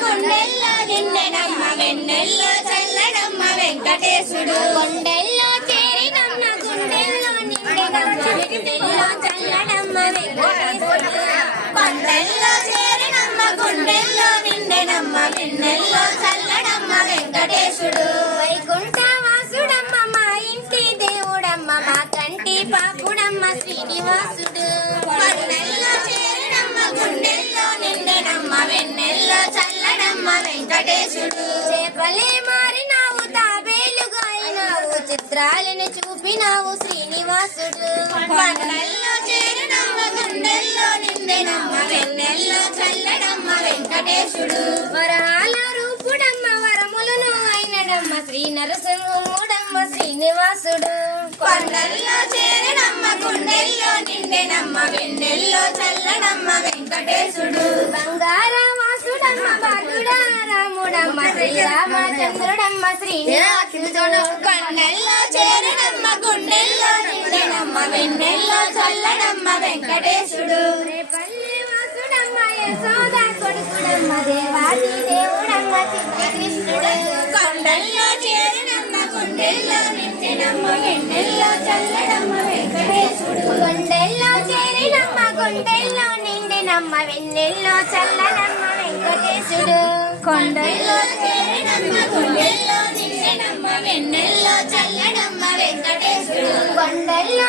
గుండెల్లో నిండెనమ్మ వెన్నెల్లో చల్లడమ్మ వెంకటేశుడు కొండల్లో చేరినమ్మ గుండెల్లో నిండెనమ్మ వెన్నెల్లో చల్లడమ్మ వెంకటేశుడు కొండల్లో చేరినమ్మ గుండెల్లో నిండెనమ్మ వెన్నెల్లో చల్లడమ్మ వెంకటేశుడు వైకుంఠవాసుడమ్మ మా ఇంటి దేవుడమ్మ మా కంటి పాపుడమ్మ శ్రీనివాసుడు కొండల్లో చేరినమ్మ గుండెల్లో నిండెనమ్మ వెన్నెల్లో చల్లడమ్మ వెంకటేశుడు చేపలే మారినావు తాబేలుగా అయినావు చిత్రాలను చూపినావు శ్రీనివాసుడు కొండల్లో చేరినమ్మ గుండెల్లో నిండెనమ్మ వెన్నెల్లో చల్లడమ్మ వెంకటేశుడు వరాల రూపుడమ్మ వరములను అయినడమ్మ శ్రీ నరసింహుడమ్మ శ్రీనివాసుడు కొండల్లో చేరినమ్మ గుండెల్లో నిండెనమ్మ వెన్నెల్లో చల్లడమ్మ వెంకటేశుడు బంగారవాసుడమ్మ బాలుడా రాముడమ్మ శ్రీరామచంద్రుడమ్మ శ్రీనివాసుడు కొండల్లో చేరినమ్మ గుండెల్లో నిండెనమ్మ వెన్నెల్లో చల్లడమ్మ వెంకటేశుడు రేపల్లి వాసుడమ్మ యశోద కొడుకుడమ్మ దేవాది దేవుడమ్మ చిత్తకృష్ణుడు కొండల్లో చేరినమ్మ గుండెల్లో నిండెనమ్మ వెన్నెల్లో చల్లడమ్మ వెంకటేశుడు కొండల్లో చేరినమ్మ గుండెల్లో నిండినమ్మ వెన్నెల్లో చల్లనమ్మ వెంకటేశుడు కొండల్లో చేరినమ్మ గుండెల్లో నిండెనమ్మ వెన్నెల్లో చల్లడమ్మ వెంకటేశుడు కొండల్లో